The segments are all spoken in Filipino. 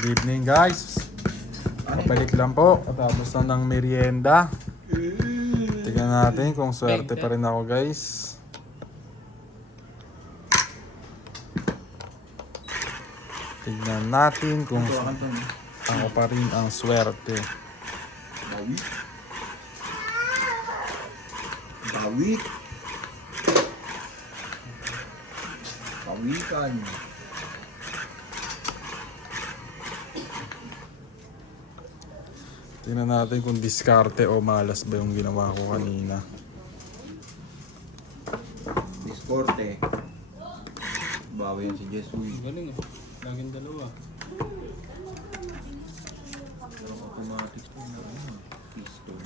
Good evening guys. Pabalik lang po. Tapos na ng merienda. Tignan natin kung swerte pa rin ako guys. Tignan natin kung ako pa rin ang swerte. Bawi. Pawikan. Tignan natin kung diskarte o malas ba yung ginawa ko kanina. Discorte. Bawi yan si Jesuy. Galing ah. Laging dalawa. Pero automatic po na pistol.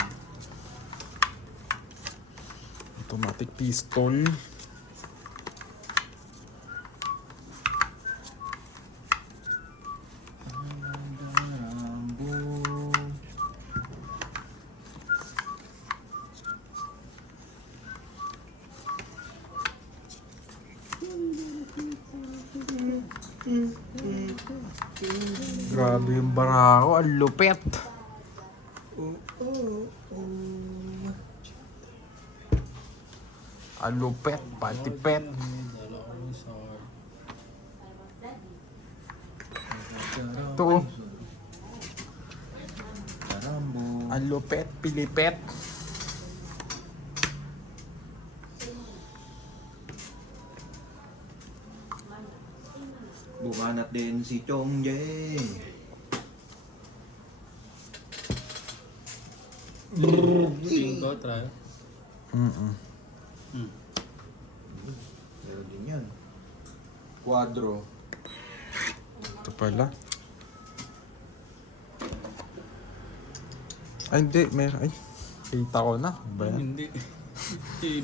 Automatic pistol. Grabe yung barako, ang lupet. Ang lupet, pati pet. Ito, oh. Karambo. Ang lupet, pilipet. Bukanat din si Chong Jae. Tingin ko, try. Meron din yan. Quadro. Ito pala. Ay, hindi. Meron. Ay, kita ko na. Ba yan? Hindi.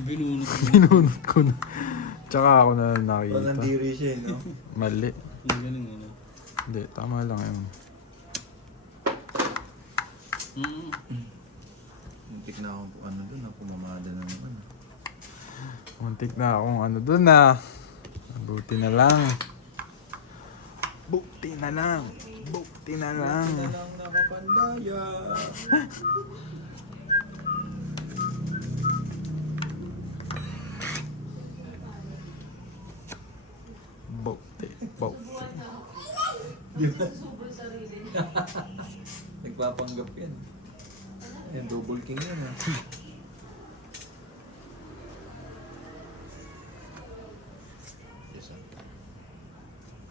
Binunot mo. Binunot ko na. Tsaka ako na Parang nakita. nandiri siya, no? Mali. Ang galing ano. Hindi, tama lang yun. Muntik na ako ano doon, pumamada na naman. Muntik na akong ano dun na. Buti na lang. Buti na lang. Buti na lang. Hindi na lang nakapandaya. Buti. Buti. Nagpapanggap yan. Yan, double king yan ha. Yes, sir.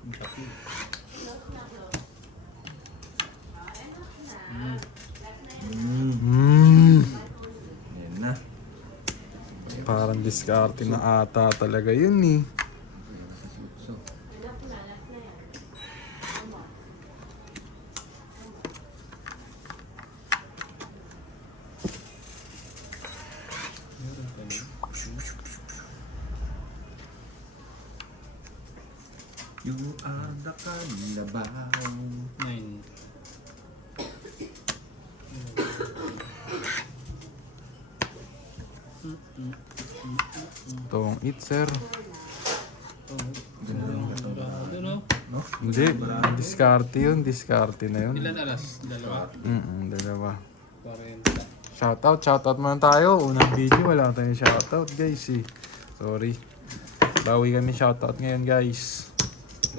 Ang tapi. Yan na. Parang diskarte na ata talaga yun eh. So, you are the Kalabaw. 9. Itong itser. Ano no? No? Hindi, diskarte yun. Diskarte na yun. Ilan alas? Dalawa? Dalawa. 40. Shoutout muna tayo. Unang video, wala tayong shoutout guys eh. Sorry. Bawi kami shoutout ngayon guys.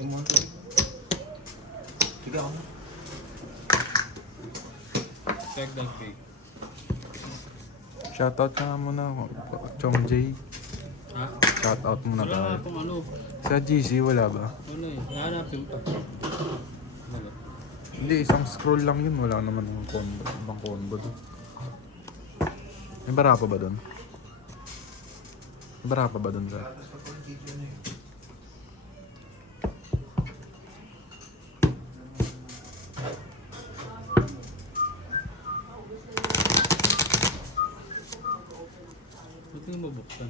Lumonto. Sige ako na. Check that fake. Shoutout ka nga muna. Chong J. Ha? Shoutout muna Wala nga tayo. akong ano. Sa GC wala ba? Wala eh. Nahanapin pa. Wala. Hindi, isang scroll lang yun. Wala naman ng combo. Ibang combo doon. May barapa ba doon? May barapa ba doon, sir? Ba't yung mabuksan?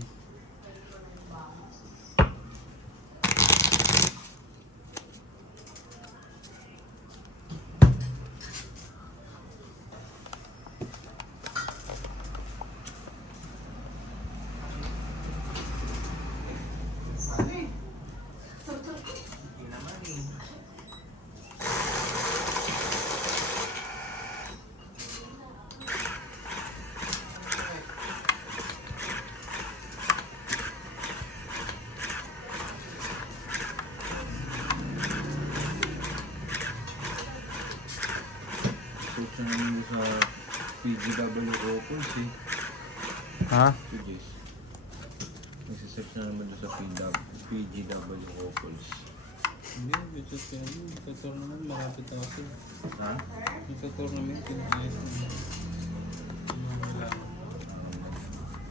Nagsusearch na naman sa PGW Opals eh. Ha? Si Jess. Nagsisearch na naman doon sa PGW Opals. Hindi, medyo siya. Sa tournament, makapit ako siya. Ha? Sa tournament, pinayos mo.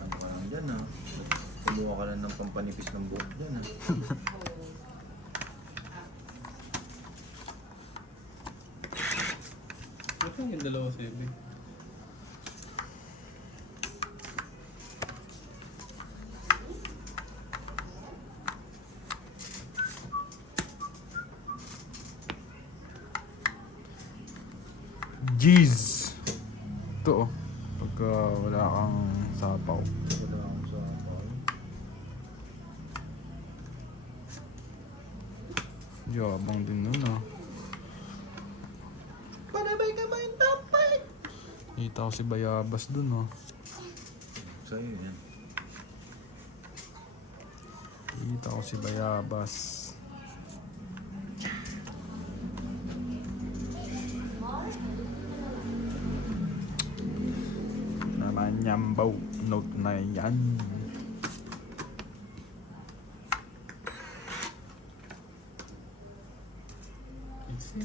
Ano ka lang dyan ha? Kumuha ka lang ng pampanipis ng buhok dyan ha? Ito yung dalawa sa ibi. Jeez! Ito oh. Pagka wala kang sapaw. Wala akong sa kapal. Yabang din nun ah. Panabay ka ba yung tapay? Kita ko si Bayabas dun oh. Sa'yo yan. Kita ko si Bayabas. Naman yambaw. Note na yan. Let's see.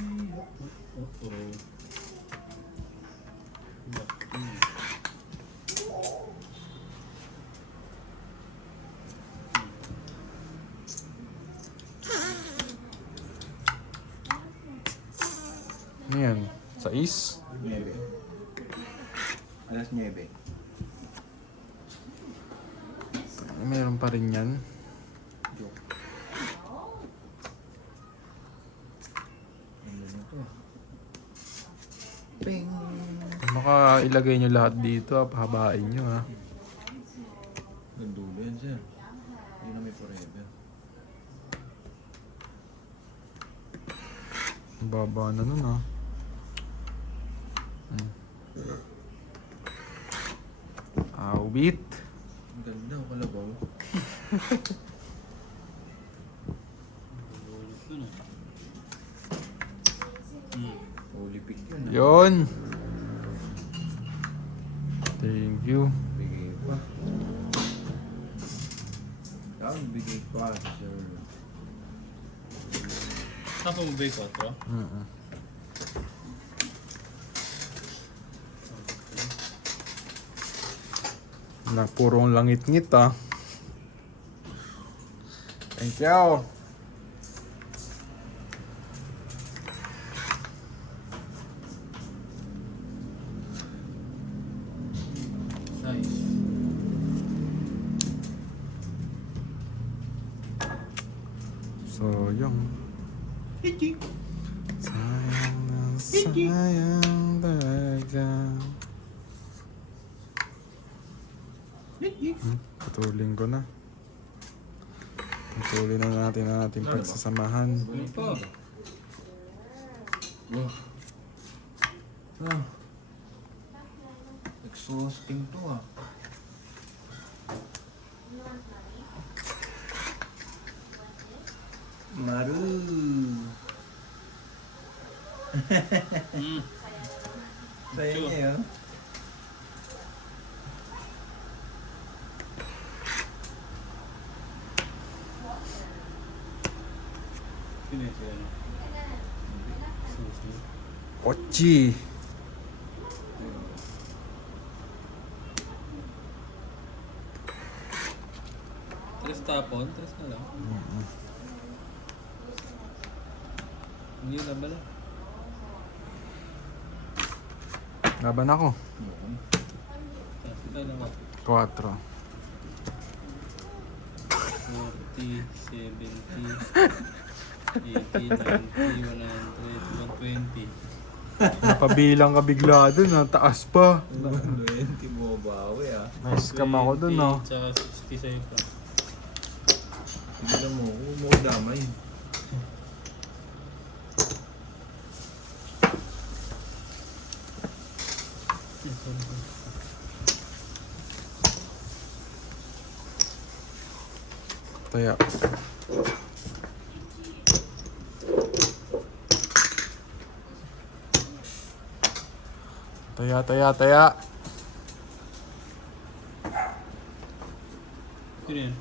Uh-oh. Ano yan? Sa is? 9. Alas 9. Meron pa rin yan. Joke. Ano na to? Ping! Baka ilagay nyo lahat dito ah. Pahabain nyo ah. Nandulo yan sir. Yun na may forever. Ang baba na nun ah. Awit. Ang ganda, kalabaw. Ulit yun ah. Holy pick yun. Yun. Thank you. Bigay pa. Bigay pa, sir. Tapos mo ba yung 4? Purong langit-ngit ah. Thank you. Nice. So, yung sayang na sayang talaga. Putulin ko na. Putulin na natin ang ating pagsasamahan. Ano pa? Wow. Ah. Exhausting to ah. Maru. Sa'yo niya yun. Sino yung sila? Susi. Ochi. Tres tapon? Tres na lang. Hindi na ba na? Laban ako. Ito naman. 4. 40, 70, 80, 90, 100, 120. Napabilang ka bigla dun ah. Taas pa. 20 mo bawi ah. Nice scam ako dun ah. 20, Tsaka 60 sa'yo pa. Tignan mo, huwag mo damay. Taya. Taya, taya, taya. Sino yan?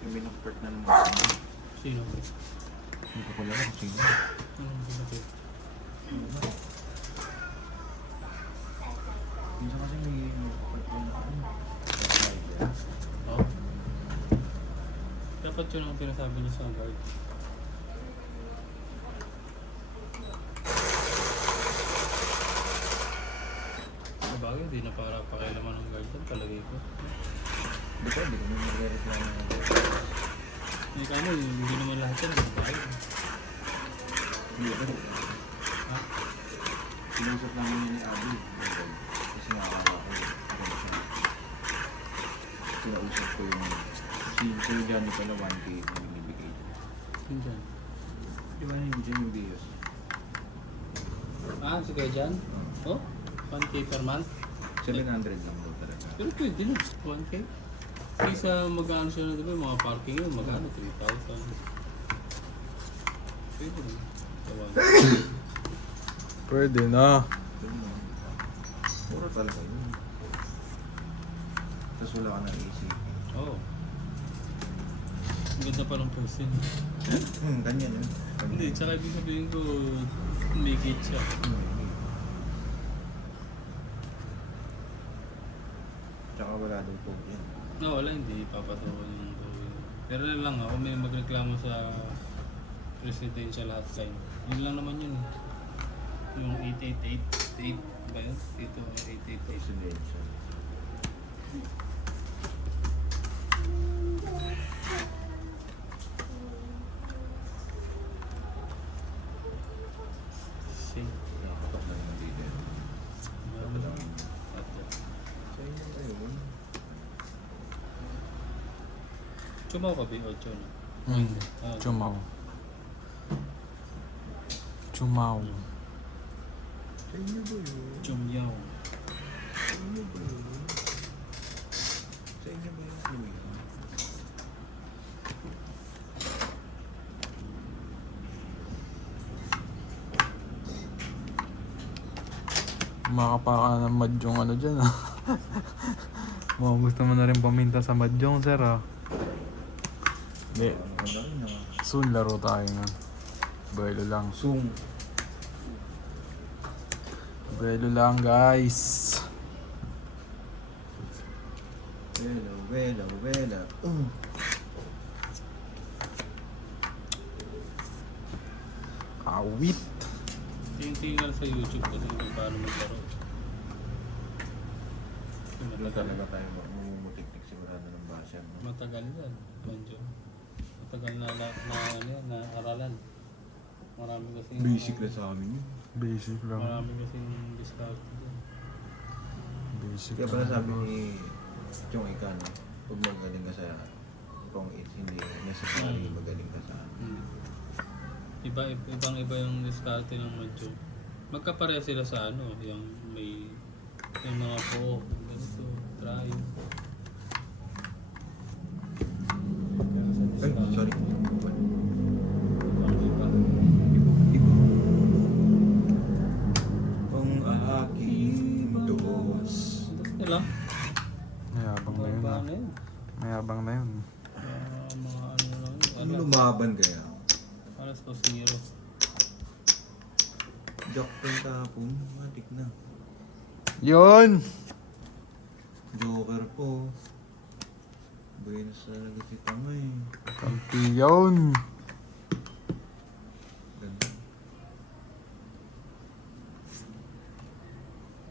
Yung binakpert na naman. Sino? Hindi ko pala kung sino. Anong binatid? Minsan kasi may binakpert na ano. Oo. Dapat yun ang pinasabi niya sa guard. Sabagay, hindi na para pakialaman ng guard yan, palagay ko. Depende kung may magre-reklamo ng Hindi ka mo, hindi naman lahat yan, hindi ba kayo? Hindi ako. Ha? Sinusap namin yun ni Abby. Kasi nakakawa ko. Sinausap ko yung si Kuya Johnny pala 1K na binibigay. Sino dyan? Di ba yung dyan yung bios? Ah, si Kuya Jan? Oh? 1K per month? 700 lang daw talaga. Pero pwede na, 1K. Kaysa mag-ano siya na diba, mga parking yun, mag-ano, 3,000. Pwede na. Sa 1K. Pwede na. Yun lang. Mura talaga yun. Tapos wala ka na isip. Oo. Ang ganda pa ng person. Ganyan yun. Hindi, tsaka ibig sabihin ko, may gate siya. Tsaka wala daw po yan. No, wala, hindi papatukan yung pero yun lang, ako may magreklamo sa presidential hotline. Yun lang naman yun. Yung 8888 ba yun? Dito, 888. Presidential. Sing. Nakatok na yung leader. Sa inyo ba yun? Chumaw ka, B8 no? Chumaw. Chumaw. Sa inyo ba yun? Chumyaw. Sa inyo ba yun? Sa inyo ba yun? Kuya? Makapaka ng madyong ano dyan ah. Mga gusto mo na rin paminta sa madyong sir ah. Hindi. Ano na rin ah? Soon laro tayo nga. Buwelo lang. Zoom. Buwelo lang guys. Wela, wela, wela. Awit. Tingnan sa YouTube kasi kung paano maglaro. Doon Matagal, talaga tayo mamumutik-tik sigurado ng basher. No? matagal yan, medyo. Matagal na ano yan, na aralan. Marami kasi Basic na sa amin yun. Basic lang. marami kasi discount dyan. Basic Kaya pala lang. sabi ni Chong Ikan, pag magaling ka sa pang it, hindi necessary magaling ka sa Ibang iba yung diskarte ng medyo. Magkapareha sila sa ano, yung may yung mga buhok, ganito, try. Pero sa Ay, diskarte, sorry. ibang iba. Iba. Ang aking Diyos. Nila, Mayabang na yun baba ah. na yun. Mayabang na yun. Mga ano lang yun. Ano lumaban kaya? Alas ko zero. Joke pa yung tapon, matik na. Yun! Joker po. Buenos talaga si Tangay. Kampiyon! Ganda.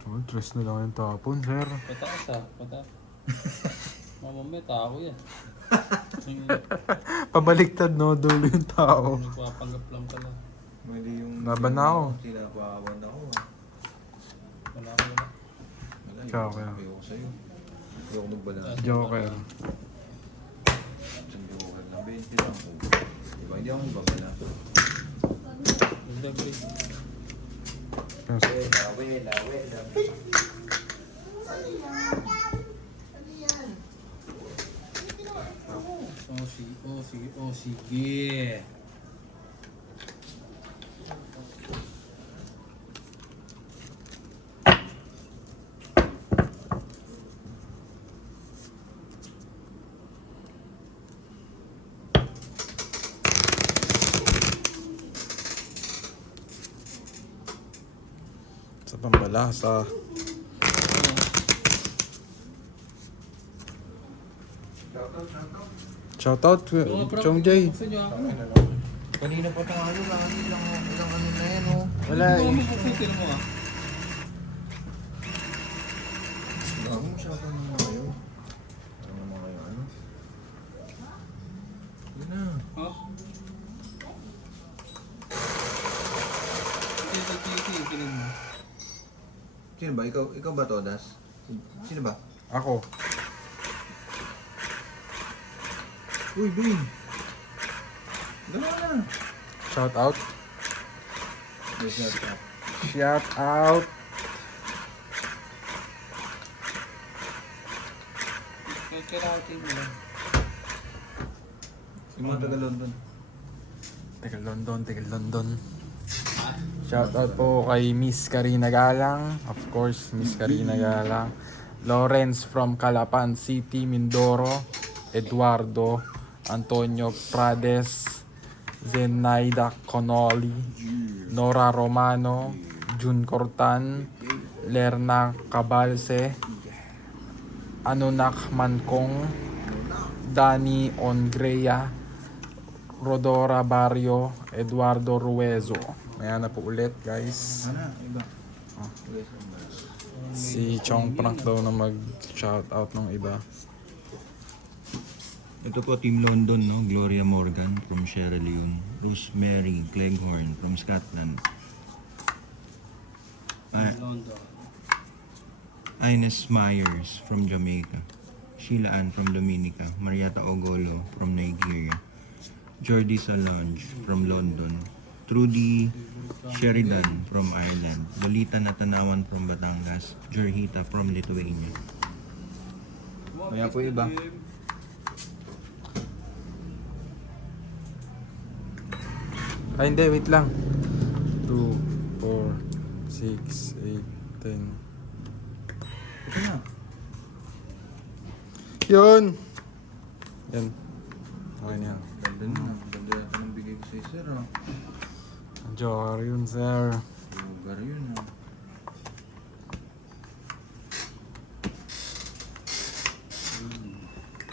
Oh, tres na lang yung tapon sir. Pataas ah, pataas. Mamamaya tao yan. Yung Pabaliktad no, dulo yung tao. nagpapanggap lang pala. Mali yung... Laban na ako. Sinapawan ako ah. Wala ko na. Wala, Joker. ayoko sa'yo. Ayoko magbala. Joker. Isang Joker na 20 lang po. Diba? Hindi ako magbabala. Ganda grade. Wela. Sige. Sa pambalasa. Shoutout, Chong Jay. Gusto nyo ako. Kanina pa tayo, ilang ano na yan, oh. Wala Hindi eh. mo mapuputin mo ah. Bago masyadong mga kayo. Ano mga kayo, ano? Yun na. Ha? Ito, kinig mo. Sino ba? Ikaw ba, Todas? Sino ba? Ako. Uy, Bin! Gano'n na! Shoutout. Yes, yes, yes. Shoutout. Kailangan mo lang. Yung mga taga-London. Taga London. Shoutout po kay Miss Karina Galang. Of course, Miss Karina Galang. Lawrence from Calapan City, Mindoro. Eduardo Antonio Prades. Zenaida Conoli. Nora Romano. Jun Cortan. Lerna Cabalse. Anunak Mancong. Dani Ongrea. Rodora Barrio. Eduardo Ruezo. Ayan na po ulit guys. Ano? Iba. Oh. Yes, Si Chong Prank daw na mag-shoutout ng iba. ito po Team London, no? Gloria Morgan from Sierra Leone. Rosemary Cleghorn from Scotland. London. Ines Myers from Jamaica. Sheila Ann from Dominica. Mariata Ogolo from Nigeria. Jordi Salange from London. Trudy Sheridan from Ireland. Lolita Natanawan from Batangas. Jorhita from Lithuania. Kaya po iba. Ay hindi, wait lang. 2, 4, 6, 8, 10. Ito na. Yun! Yan. Okay na yan. Ganda na. Ganda yata ng bigay ko sa'yo, sir. Oh. Joker yun, sir. Lugar yun, ha.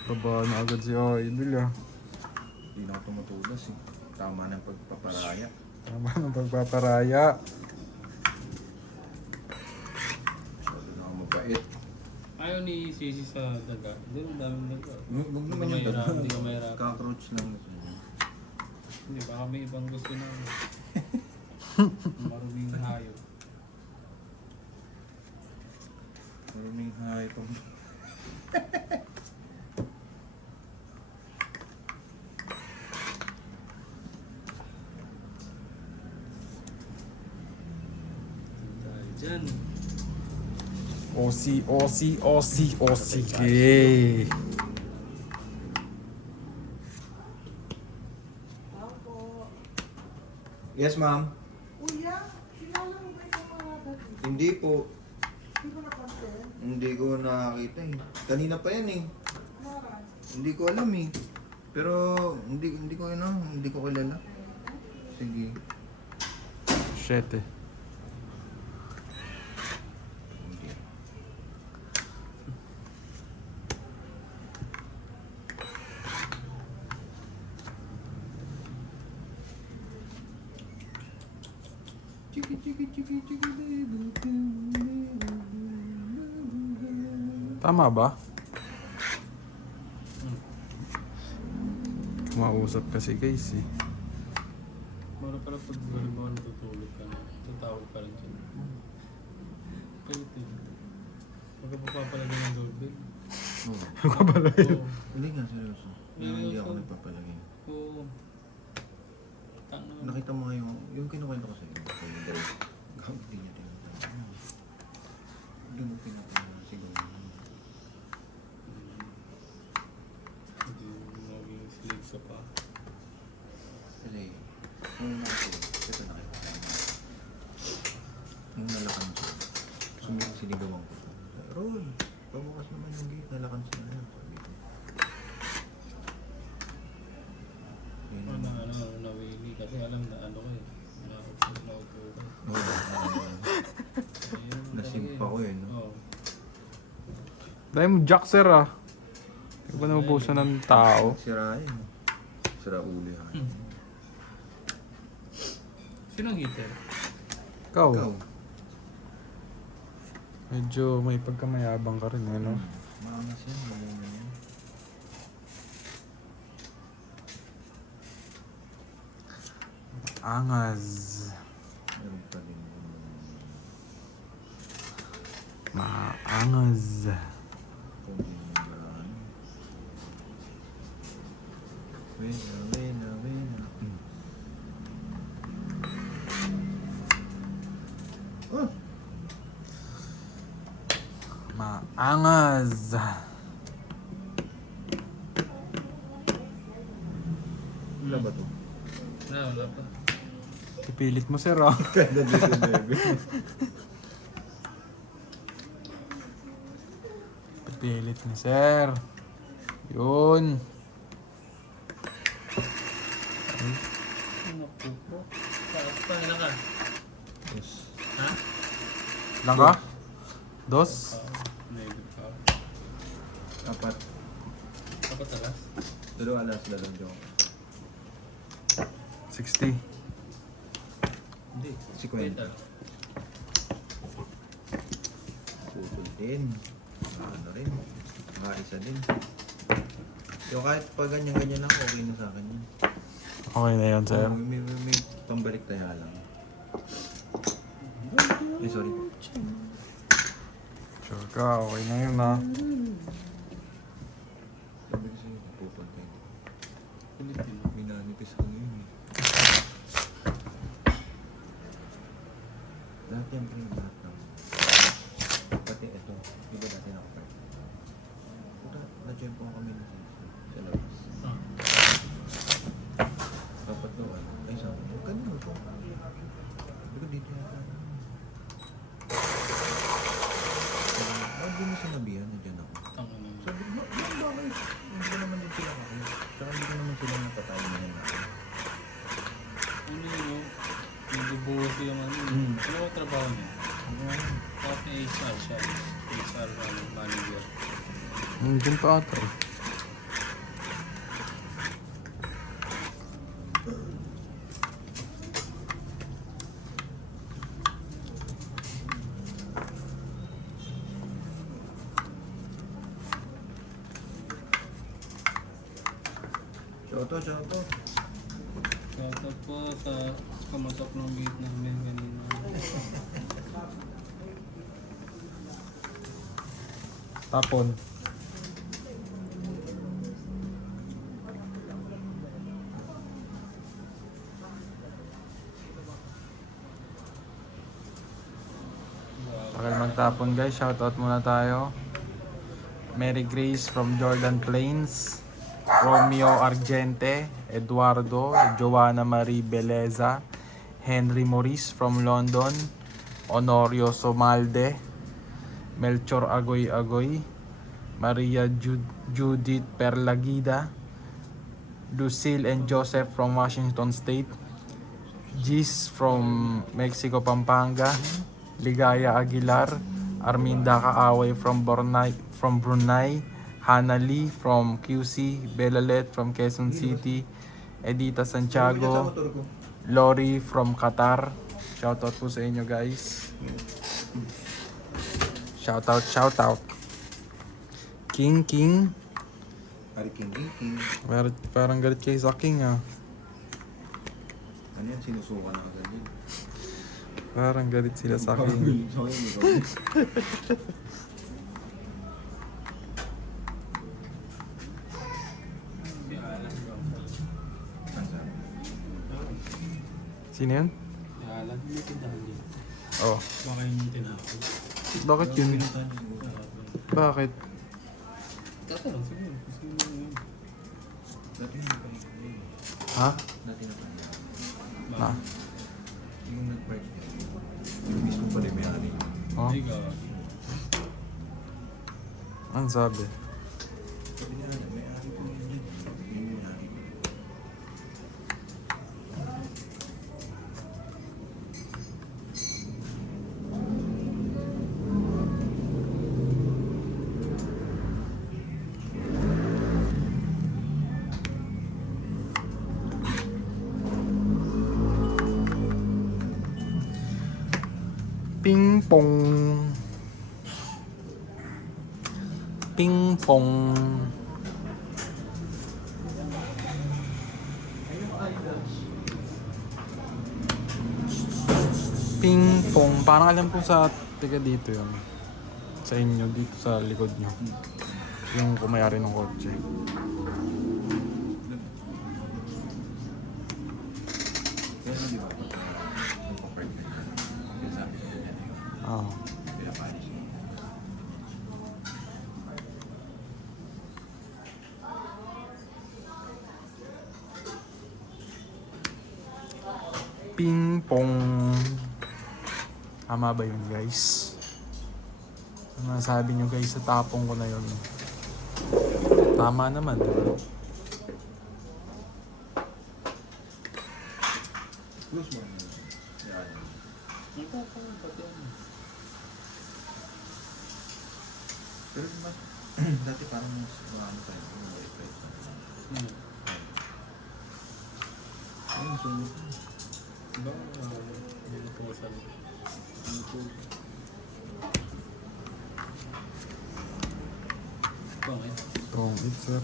Baba na agad si Idol ah. Hindi na ako tumutulas, eh. Tama ng pagpaparaya. Tama ng pagpaparaya. Masyado na ako mabait. Ayaw ni Sisi sa daga. Doon, daming daga. Huwag naman yung Mahirap, dalawa. Hindi ka mahirap. Cockroach lang. Hindi, baka may ibang gusto na. Maruming hayop. Maruming hayop ang... Dahil dyan. Osi. Yay! Yes, ma'am. Kuya, kilala mo ba itong mga dati? Hindi po. Hindi ko napansin. Hindi ko nakakita eh. Kanina pa yan eh. Mara. Hindi ko alam eh. Pero hindi ko kilala. Sige. Shit eh. Hindi. Tama ba? Mausap kasi guys eh. Mara pala pag halimbawa natutulog ka na, tatawag pa rin dyan. Galit eh. Huwag ka papapalagay ng doorbell. Oo. Hindi nga, seryoso. Hindi ako Seryoso? nagpapalagay. Oo. Tanga. Nakita mo nga yung kinukwento ko sa iyo. Gawin din niya tinatawag. Doon mo pinatawag siguro. Hindi naging slave ka pa. Kasi, nung nakatulog, ito nakita. Nung nalakan siya, sinigawan ko. Ron, pabukas naman yung gate, nalakan siya na yan. Sabi ko. Yun Ano, naman. nawili kasi alam na ano ko eh. Naupo ka. Oo, Dahil mo jack sir ah. Hindi ba naubusan ng tao? Sira yun. Sira uli ha. Sino ang heater? Ikaw. Ikaw. Medyo may pagkamayabang ka rin, ano? Maangas yan. Malaman yan. Angas. Meron pa din. Maangas. Kung hindi Wena. Oh! Maangas. Wala ba to? Wala pa. Ipilit mo sir ah. Kaya dito, baby. Ipilit ni sir. Yun. Ano po? Paano ka? Yes. Ha? Lang ka? Dos? Maybe pa. Apat. Dapat alas? Dalawa alas, dalawang joke. 60. Hindi. Si Wait Kwenta. ah. Putol din. Ano rin. Makaisa din. Yung kahit pag ganyan-ganyan lang, okay na sa akin yun. Okay na yun sir. Oh, may pambalik tayo lang. Eh, sorry. Sure ka, okay na yun ah. Sabi kasi pupunta yun. Pilipino. Minanipis ko yun. Lahat yan, pre. Lahat ng... Pati ito. Di ba dati nakapart? Puta, na-jump ko kami sa labas. Ah. Dapat daw ano. Ay, sabi ko, kanino to? Sabi ko, dito yata. Bakit di mo sinabihan na dyan ako? Tanga na. Sabi ko, bakit? Hindi ko naman din sila ako. Tsaka hindi ko naman sila napatay na yan ako. Ano yun oh? Nagbubuhos yung ano. Ano ang trabaho niya? Tapos may HR siya. HR manager. Dun pa ata eh. Shoto. Shoutout po sa kamatok ng gate namin kanina. Tapon. Bakal magtapon guys, shoutout muna tayo. Mary Grace from Jordan Plains, Romeo Argente, Eduardo, Joanna Marie Beleza, Henry Maurice from London, Honorio Somalde, Melchor Agoy, Maria Judith Perlagida, Lucille and Joseph from Washington State, Gis from Mexico, Pampanga, Ligaya Aguilar, Arminda Kaaway from Brunei, Hannah Lee from QC, Belalet from Quezon City, Edita Santiago, Lori from Qatar. Shoutout po sa inyo guys. Shoutout. King. Hari King. Parang galit kayo sa King ah. Ano yan? Sinusuka na agad yun. Parang galit sila sa King. Si Alan bro. Sino yun? Si Alan, may tindahan din. Oh. Baka yun yung tinapon. Bakit yun? Bakit? Tatanong siguro. Sino yun? Dati na pa yun. Ha? Dati na pa yun. Ah. Yung nag-part yun. Yung mismo pa rin may ani. Oh. Ay, gawa. Ano sabi? Sabi niya, may ani po yun dyan. Yun yung ani ko. Ping pong. Ping pong. Ping pong. Parang alam ko sa tiga dito yun. Sa inyo, dito sa likod nyo. Yung kumayari ng kotse. Yan ang di ba? Yung compartment. Yung sabi ko din yan. Oo. Kaya panis mo. Ping pong. Tama ba yun, guys? Ano sabi nyo, guys, sa tapong ko na yun? Tama naman, di ba? Close mo. Yan. Ito, pati yan. Pero mas, dati parang mas marami tayo. Yung wifi. Hmm. Ayun, so, Diba? Hindi po sa... Ano po? Bakit? Tong it, sir.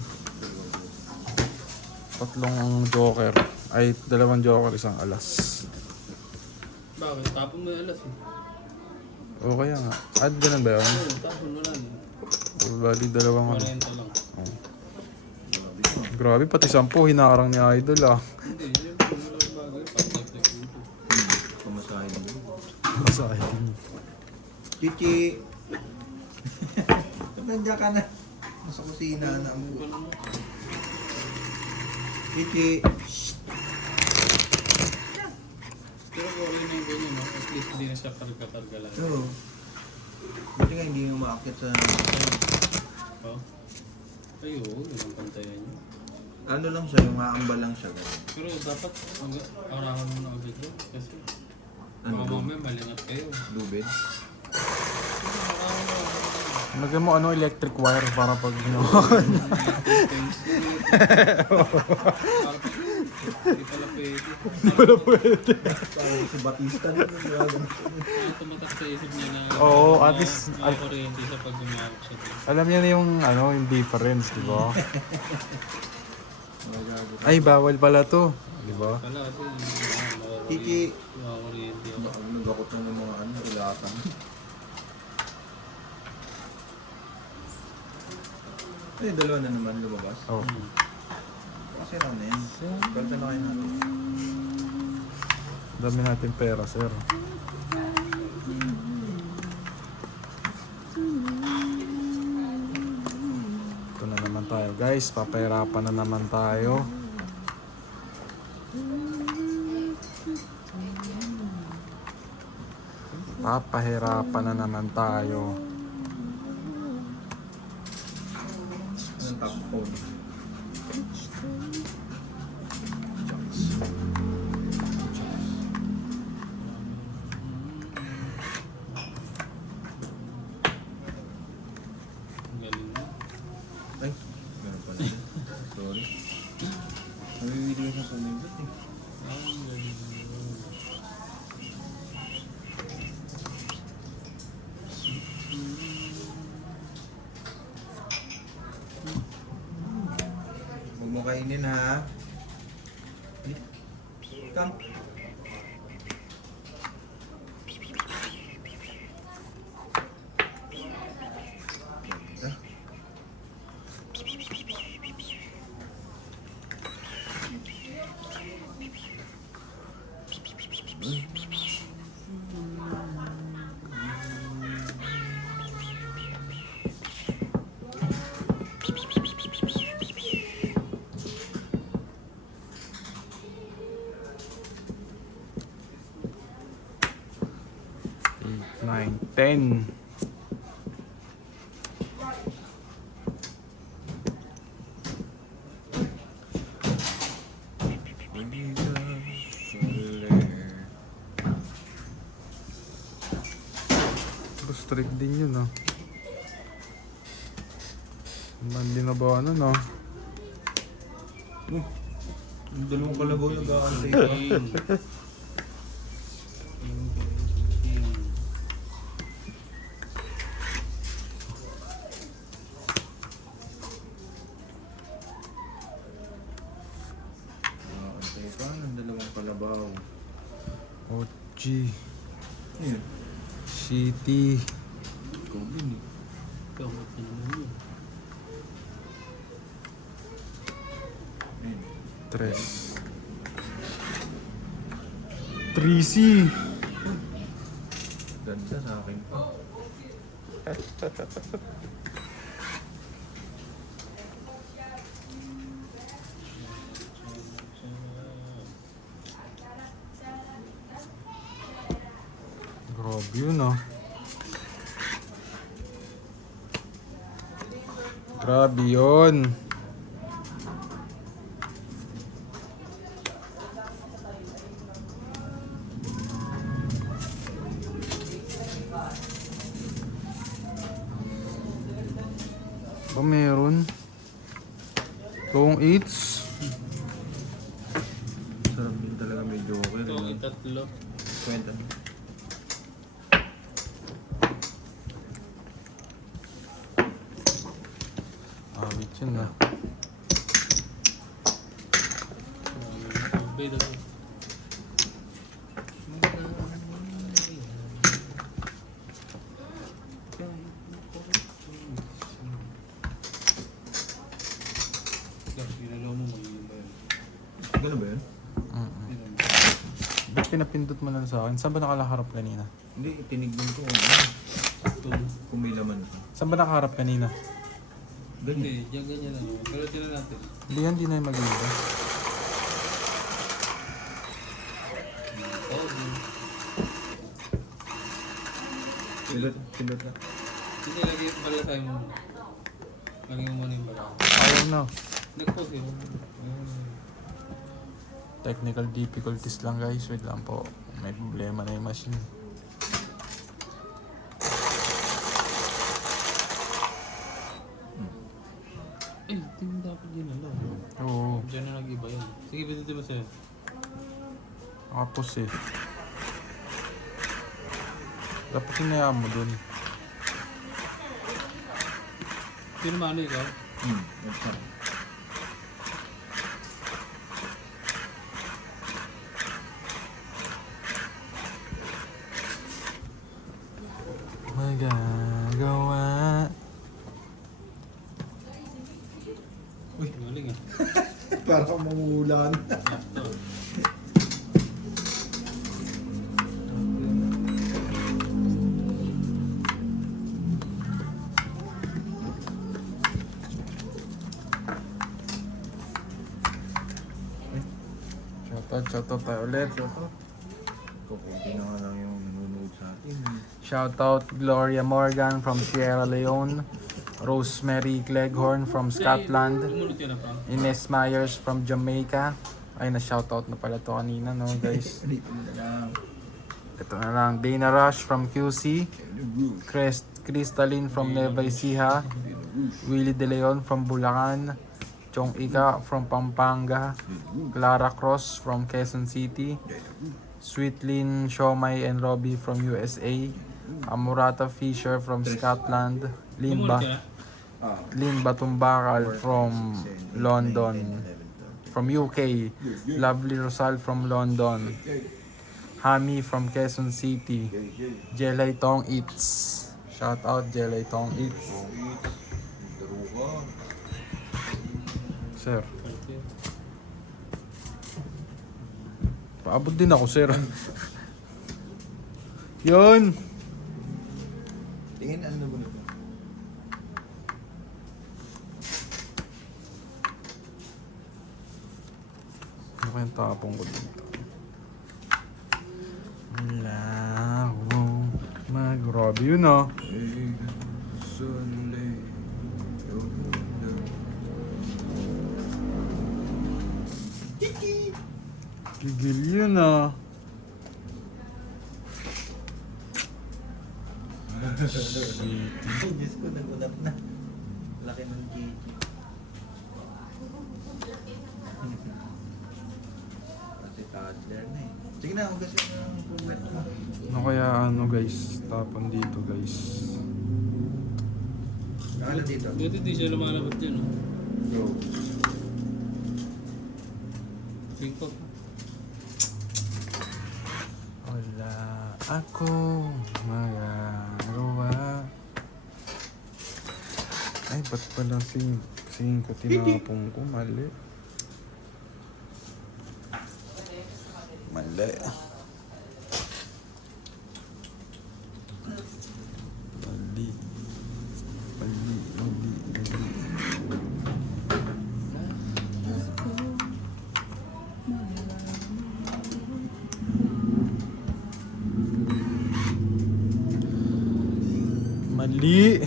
Tatlong joker. Ay, dalawang joker, isang alas. Bakit? Tapon mo yung alas eh. O kaya nga. At ganun ba yun? Oo, tapon mo lang. O, bali, dalawang ano. 40 lang. Oh. Grabe, pati 10 hinakarang ni Idol ah. Hindi, yun po lang bagay. Pag-type dito. pamasahin mo. Sa akin. Chichi! Nandiyan ka na. Nasa kusina na mo. Chichi! Pero okay na yung ganyan, no? At least hindi na siya karga-karga lang. Oo. Buti nga hindi mo maakit sa... Oh? Ay, oo, yun ang pantayan niyo. Ano lang siya, yung maambal lang siya. Ganun. Pero dapat, arahan mo na agad yun. Kasi, Ano? baka mamaya malingat kayo. Lubid. Arahan mo. Lagyan mo ano, electric wire para pag ginawa. Hindi pala pwede. Wala pwede. Parang si Batista na yung gagawin. Ano tumatak sa isip niya na Oo, at least- may kuryente sa pag gumawag siya. Alam niya na yung ano, yung difference, di ba? Ay, bawal pala to. Di ba? Pala kasi Chichi! mga kuryente. Nagakot ng mga ano, ilatan. Ay, dalawa na naman lumabas. Oh. Kasi lang na yan. Kwenta na kayo natin. Dami natin pera, sir. Ito na naman tayo, guys. Papahirapan na naman tayo. Papahirapan na naman tayo. Anong top phone? Ang galing mo. Ay, meron pa na. Sorry. Nabibili ko sa nibot eh. Ang galing mo. Huwag mo kainin ha. Come. Ganda. Eight, 9, 10. Pero strict din yun ah. Mandi na ba ano no? Yung dalawang kalabaw nag-aantay pa. Ochi. Ayun. City. Goblin eh. Kamot na naman yun. Ayun. 3. 3C. Ganda sa akin pa. Grabe yun ah. Grabe yun. Ba meron? Long 8s. Sarap din talaga may joker. Ito ang Ano? itatlo. Kwenta. Awit yun ah. Beda ko. Gosh, ginalaw mo magiging ba yun? Gano'n ba yun? Tingnan mo. Ba't pinapindot mo lang sa akin? Saan ba nakalaharap kanina? Hindi, tinignan ko kung may laman ko. Saan ba nakaharap kanina? Ganyan. Hindi, diyan ganyan lang. Pero tira natin. Hindi yan, di na yung mag-iba. Oh, Pindot na. hindi, lagi balatay mo. Lagi mo muna yung balatay. Ayaw na. Nag-pause yun. Technical difficulties lang guys. Wait lang po. May problema na yung machine. Eh, hindi dapat ginalaw. Oo. Diyan na nag-iba yun. Sige, pindutin mo sa'yo. Nakapos eh. Dapat hinayaan mo dun. Sino mano ikaw? That's fine. Magagawa. Uy, galing ah. Para kang mamuhulan. Sakto. Shoutout tayo ulit. Kukunti na nga lang yung nanonood sa atin. Shoutout Gloria Morgan from Sierra Leone. Rosemary Cleghorn from Scotland. Lumunod yun na pa. Ines Myers from Jamaica. Ay, na-shoutout na pala to kanina, no guys? Dito na lang. Ito na lang. Dana Rush from QC. Crystalline from Nueva Ecija. Willie De Leon from Bulacan. Chong Ika from Pampanga. Clara Cross from Quezon City. Sweetlyn Shomai and Robbie from USA. Amurata Fisher from Scotland. Lumunod ka na? Lynn Batumbakal from London. From UK. Lovely Rosal from London. Hami from Quezon City. Jelay Tong Eats. Shout out Jelay Tong Eats. Sir. Paabot din ako, sir. Yun. Tingin ano ba nito? Ano kayang tapong ko dito? Wala akong mag-grabe yun ah. Sunday. Gigil yun ah. Diyos ko, nagulat na. Laki ng GG. Kasi toddler na eh. Sige na, hugas yung puwet mo. Ano kaya ano guys? Tapon dito guys. Kala dito. Buti di siya lumalabot dyan, oh. Go. Tingkop. ako magagawa. Ay, ba't pala singin ko tinapong ko? Mali. Mali. Mali. Mali.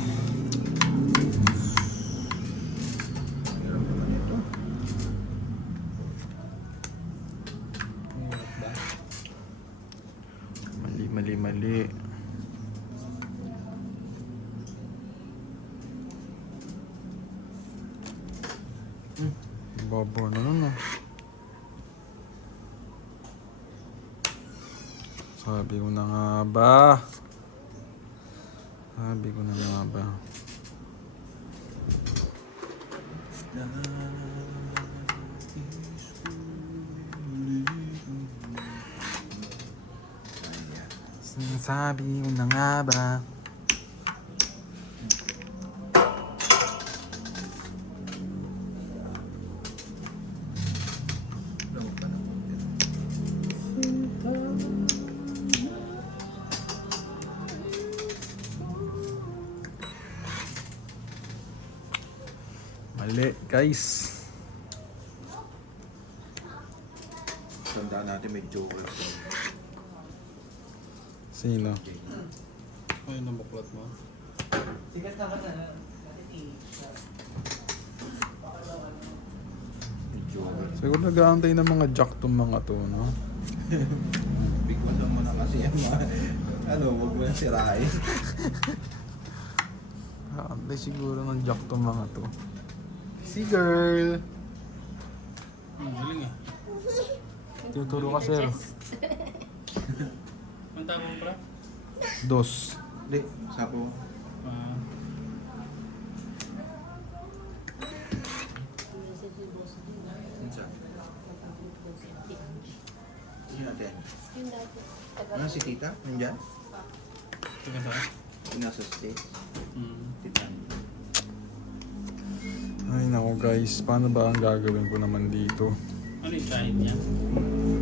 Mali. Mali. Bobo na nun ah. Sabi ko na nga ba? Sabi ko na nga ba? Mali, guys. Tandaan natin may joker. Sino? Ayun ang buklat mo. May joker. Siguro nag-aantay ng mga jack tong mga to, no? Bigwasan mo na kasi yan mga... Huwag mo na sirain. Nag-aantay siguro ng jack tong mga to. Si girl! Galing ah. Tuturo ka, sir. Ang tama mo, pra? Dos. Hindi, sapo. Ah, Minsan. Sino natin? Ano si tita? Nandyan? teka sa? Nasa state. Tita. Ay nako guys, paano ba ang gagawin ko naman dito? Ano yung shahid niya?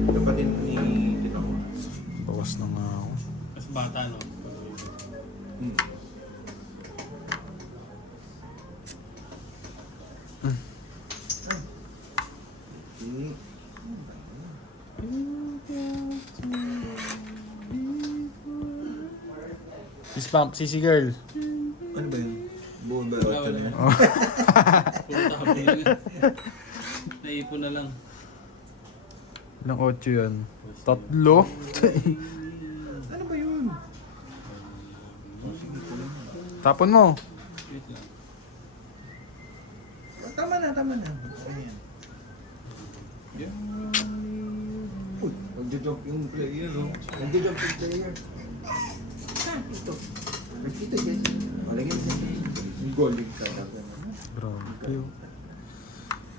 Kapatid ni tita ko. Bawas na nga ako. Mas bata, no? Hmm. Hmm. Sisi girl. Ano ba yun? Buo ba? Wala, Ito na wala. yan. Puro tapon lang yan. Naipon na lang. Ilang 8 yan? 3? Ano ba yun? Tapon mo. Wait lang. Tama na. Ayan. Uy, nagja-jump yung player, no? Nagja-jump yung player. Ito. Nakita guys. Malagyan sa yung goaling sa dagat. Bro, cute.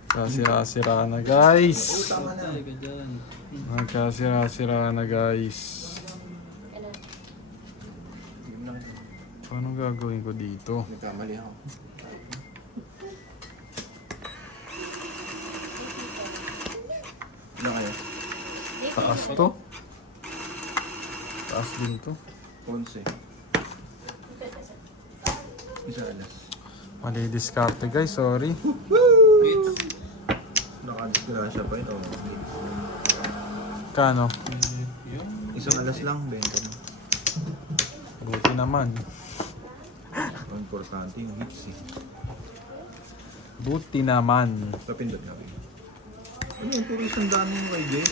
Kasira-sira na guys. Tama na. Ay, ka dyan. Nagkasira-sira na guys. Yun lang. Paano gagawin ko dito? Nagkamali ako. Ano kaya? Taas to? Taas din to? 11. Isa alas. Mali diskarte guys, sorry. Wait. Nakadisgrasya pa ito. Kano? Yun. Isang alas lang, 20 na. Buti naman. Ang importante yung hits eh. Buti naman. Papindot nga. Ano yung puro isang dami mo kay Jay?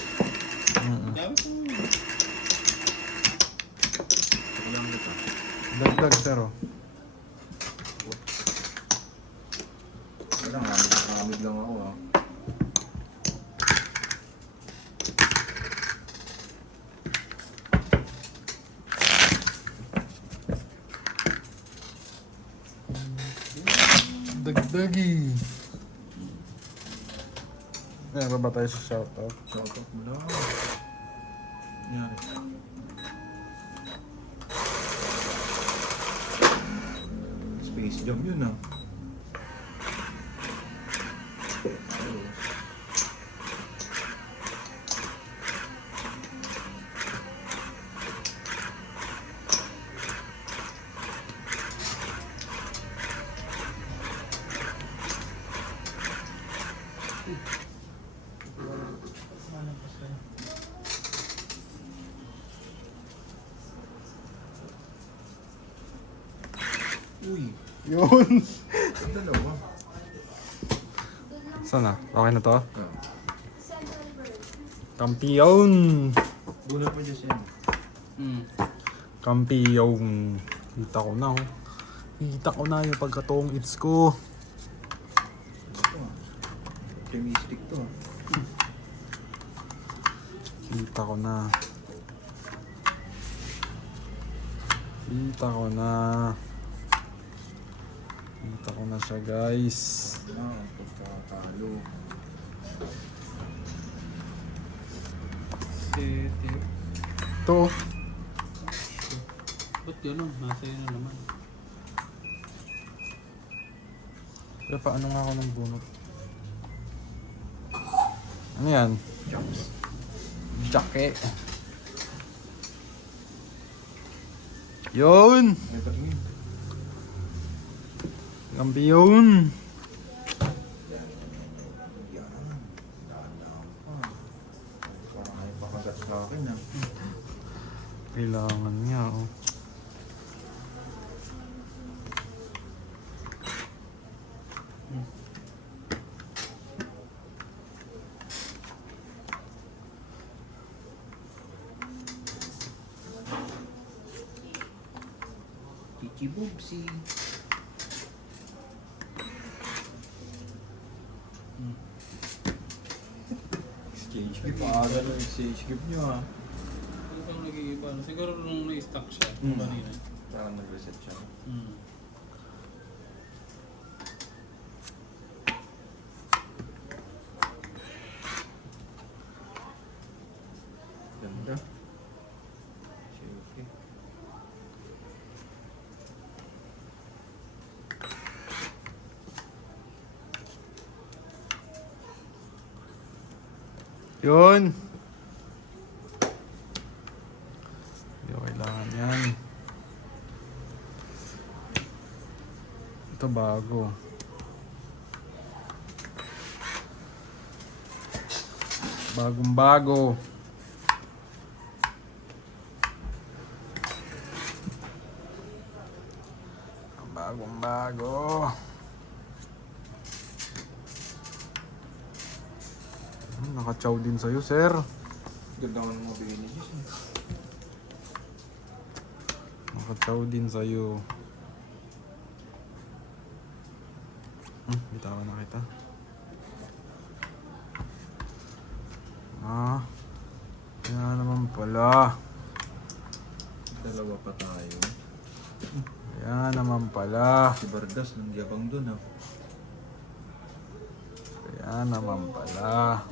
Dami ko. Saka lang ito. Dagdag pero. Wala nga, nakakamig lang ako ah. Dagdagi. Ayan, baba tayo sa shoutout. Shoutout mo lang. Yan. Jam yun ah. Uy, Yun. ang dalawa. Sana? Okay na to? Ah, Kampiyon! bunot mo dyan siya. Kampiyon. Kita ko na oh. Kita ko na yung pagkatong its ko. Ito ah. Optimistic to ah. Kita ko na. Kita ko na. Kita ko na siya guys. Ah, ang pagkakalo. Ito. Ba't gano'n? Nasa iyo na naman. Pero paano nga ako ng bunot? Ano yan? Jake. Yun! Ay, patingin. Kampiyon! Yan. Dahan-dahan pa. Parang ayaw pakagat sa akin ah. Kailangan niya oh. Kiki Bubsy. Exchange gift. Maaga ng exchange gift nyo ah. Ano kang nag-iiba? Siguro nung na-stock siya kanina. Parang nag-reset siya. Ganda. Siyempre. Yun! Hindi ko kailangan yan. Ito bago. Bagong bago. Bagong bago. Naka-chow din sa'yo, sir. Ganda nga ng mga bigay ni Jess eh. Naka-chow din sa'yo. Bitawan na kita. Kaya naman pala. Dalawa pa tayo. Kaya naman pala. Si Bardas nangyabang dun ah. Kaya naman pala.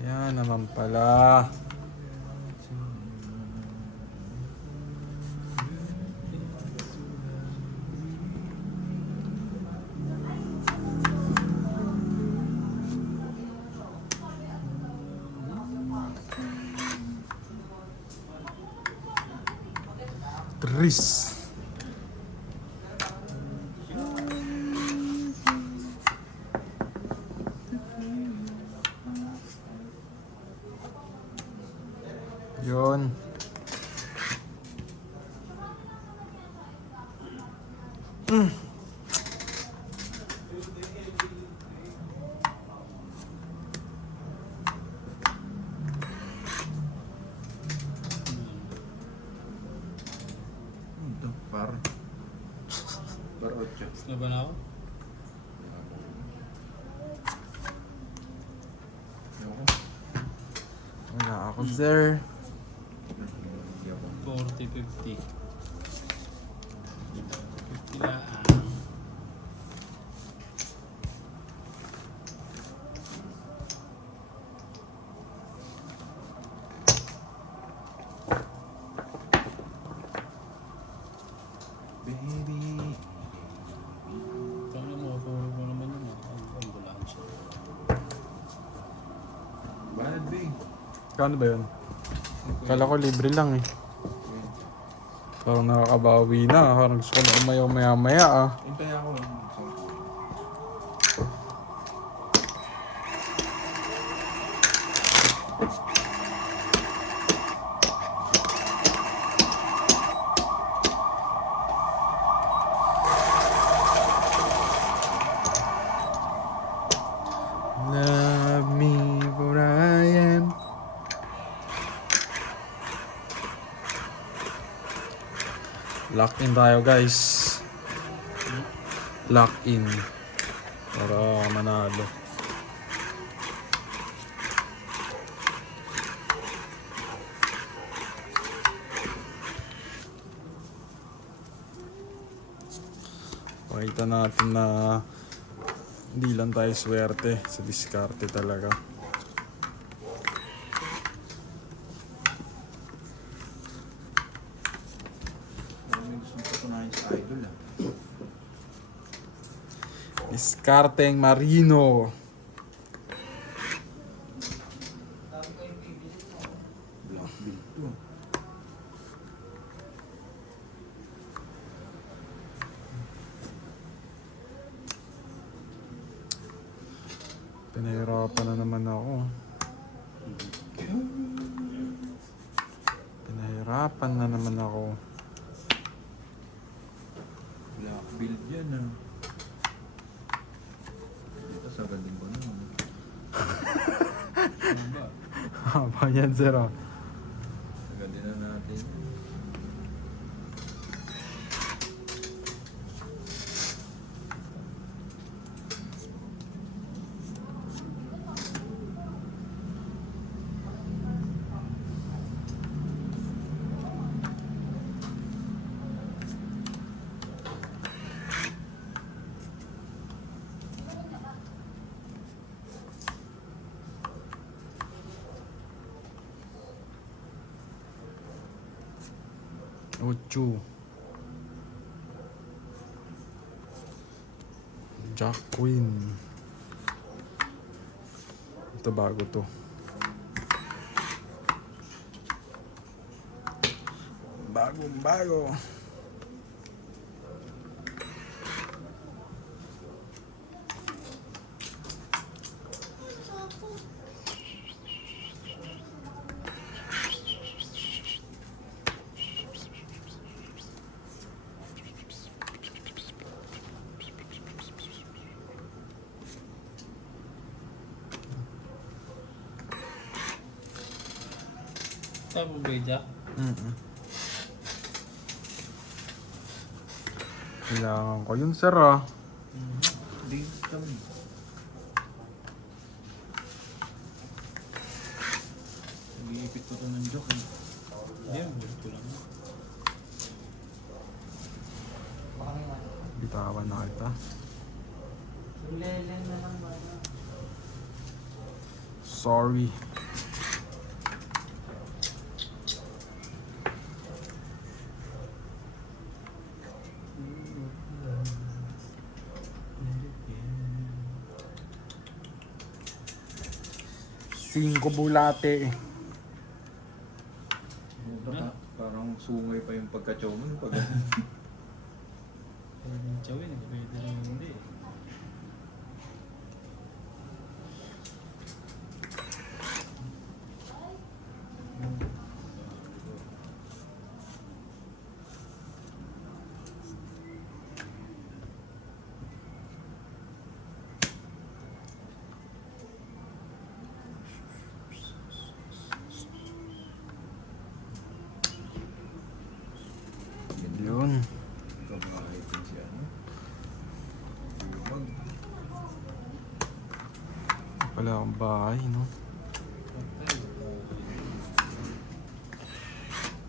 Kaya naman pala. Tris. Yun. Ito, par 8. Laban ako? Ayoko. Wala ako, sir. Ayoko. 40-50. 50 lang. Kano ba yun? Kala ko libre lang eh. Parang nakakabawi na. Parang gusto ko na umayaw maya-maya ah. Hintay ako. Love me for I am. Lock in tayo guys. Lock in. Para manalo. Pakita natin na hindi lang tayo swerte sa diskarte talaga. May gustong patunayan sa idol ah. Diskarteng Marino. Black bill to. Pinahirapan na naman ako. Pinahirapan na naman ako. Black bill yan ah. Dito sa galing ko naman. Ano ba? Haba yan, sir. Oh. Sagandin na natin. Ocho. Jack Queen. Ito bago to. Bagong bago. Tama ba yung Jack? Kailangan ko yun, sir ah. Hindi kami. Nag-iipit ko to ng joke eh. Hindi, bulit ko lang. Bitawan na kita. Sorry. Cinco bulate. Parang sungay pa yung pagka-chow mo. Pag Pwede yung chawin, pwede rin hindi. Yun. ito mga items yan. Wag. Wala akong bahay, no?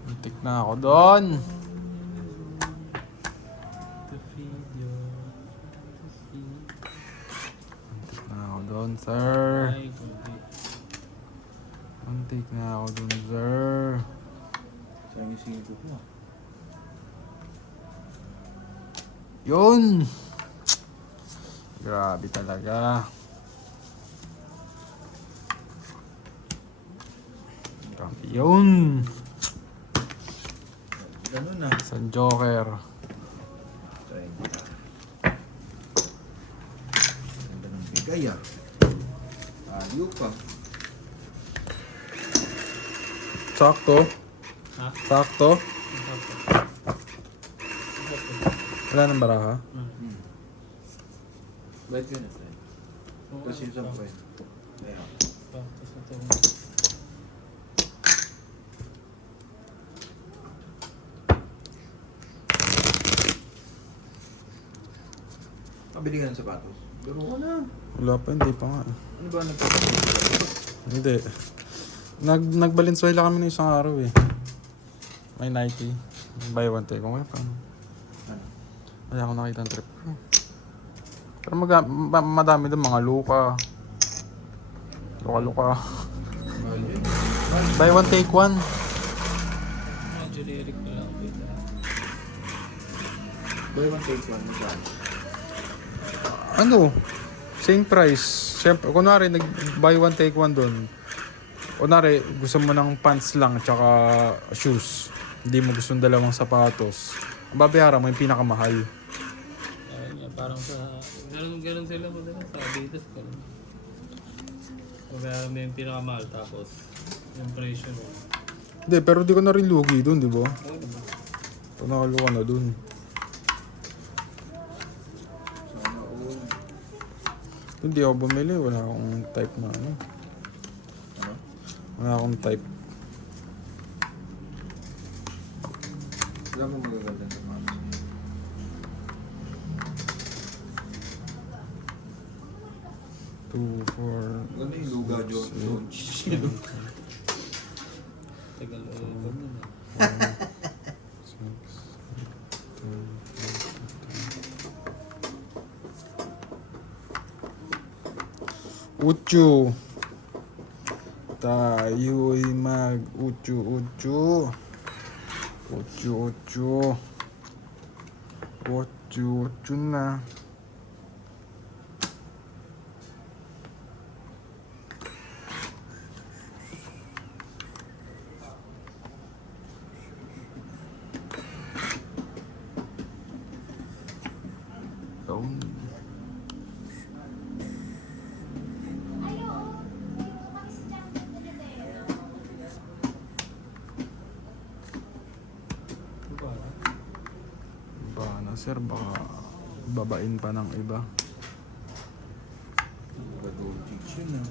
Muntik na ako doon. To feed your fantasy. Muntik na ako doon, sir. Ay, konti. Muntik na ako doon, sir. Saan yung singko ko? Yun! Grabe talaga. Yun! Ganun na. Sa Joker. 30. Ganda ng bigay ah. Ayaw pa. Sakto. Ha? Sakto. Wala nang baraha. Bait yun eh. Kasi yung 10. Ayan. Tapos ito. Kabili ka ng sapatos. Pero wala. Wala pa, hindi pa nga. Ano ba nagpapalit? Hindi. Nag-Valenzuela kami ng isang araw eh. May Nike. Buy one take one. Ano? Wala akong nakita ng trip. Pero madami doon mga luka. Luka. Mahal yun. Buy one take one. Mga generic na lang. Buy one take one. Magkano? Ano? Same price. Siyempre, kunwari nag-buy one take one doon. Kunwari, gusto mo ng pants lang tsaka shoes. Hindi mo gusto ng dalawang sapatos. Ang babayaran mo yung pinakamahal. Ayun nga, parang sa... Ganun sila po dito sa Adidas. Ganun. Kaya may yung pinakamahal tapos yung presyo mo. Hindi, pero di ko na rin lugi doon, di ba? Ayun ba? Panalo ka na doon. Sana all. Hindi ako bumili. Wala akong type na ano. Ano? Wala akong type. Wala mo magaganda ng sapatos. 2, 4, Ganda yung luga, John. Tagal ulit mo na. 6, 7, 8. Ucho. Tayo'y mag-ucho-ucho. Ucho-ucho. Ucho-ucho na. Yun. Baka na sir, baka babain pa ng iba. Luga gold chicks yun ah.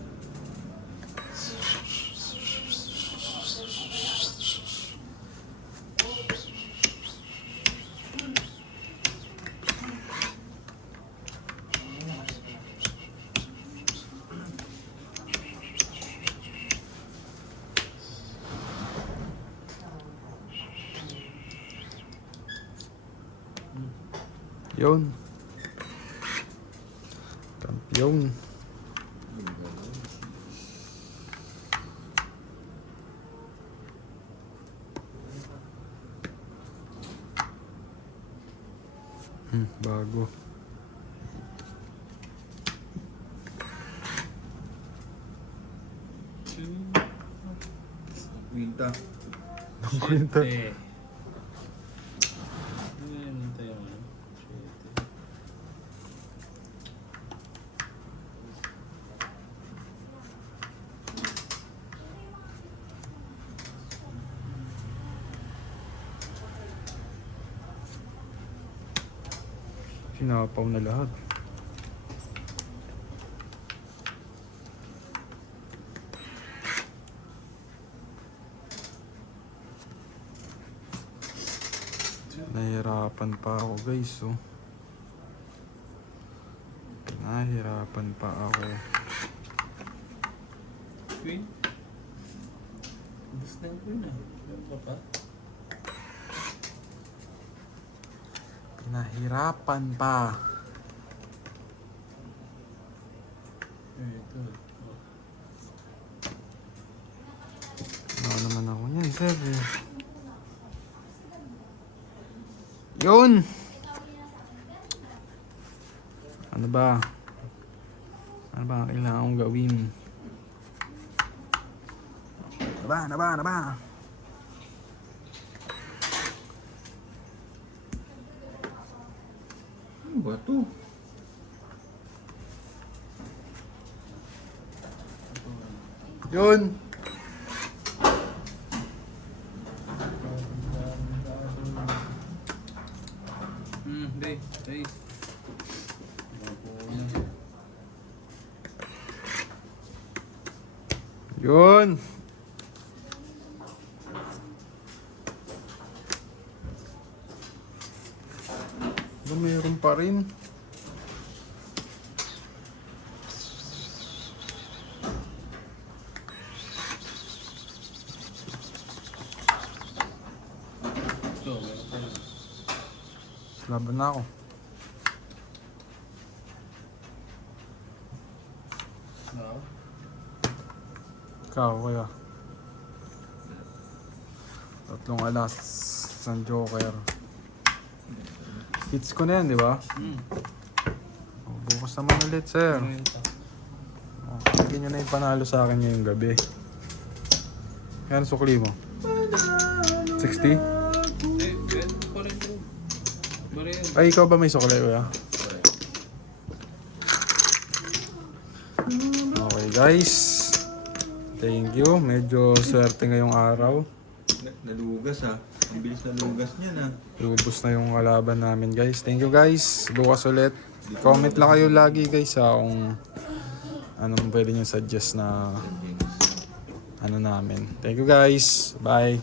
Yun. Kampiyon. Luga gold. Bago. Winta. Kwenta. Eh. Ano ito yung ano? Shit. Sinapaw na lahat. Nahirapan pa ako guys, oh. Nahirapan pa ako. Queen? Ubus na yung queen ah. Meron ka pa? Nahirapan pa. Ito. Ano naman ako niyan, sir, eh. Yun! Ano ba? Ano ba ang kailangan kong gawin? Naba. Ano ba to? Yun. Hindi. Guys. Yun. Mayroon pa rin. Ito, meron pa yun. Laban na ako. No? Ikaw, kuya. Tatlong alas. Isang joker. Hits ko na yan, di ba? Oh, bukas naman ulit, sir. Ano yun pa? Oh, bigyan nyo na yung panalo sa akin ngayong gabi. Yan, sukli mo. 60? Meron pa rin bro. Bari yun. Ay, ikaw ba may sukli, kuya? Okay, guys. Thank you. Medyo swerte ngayong araw. Nalugas ha. Ang bilis na lugas niya na. Ubus na yung kalaban namin, guys. Thank you, guys. Bukas ulit. Comment lang kayo lagi, guys, kung anong pwede nyo suggest na ano namin. Thank you, guys. Bye.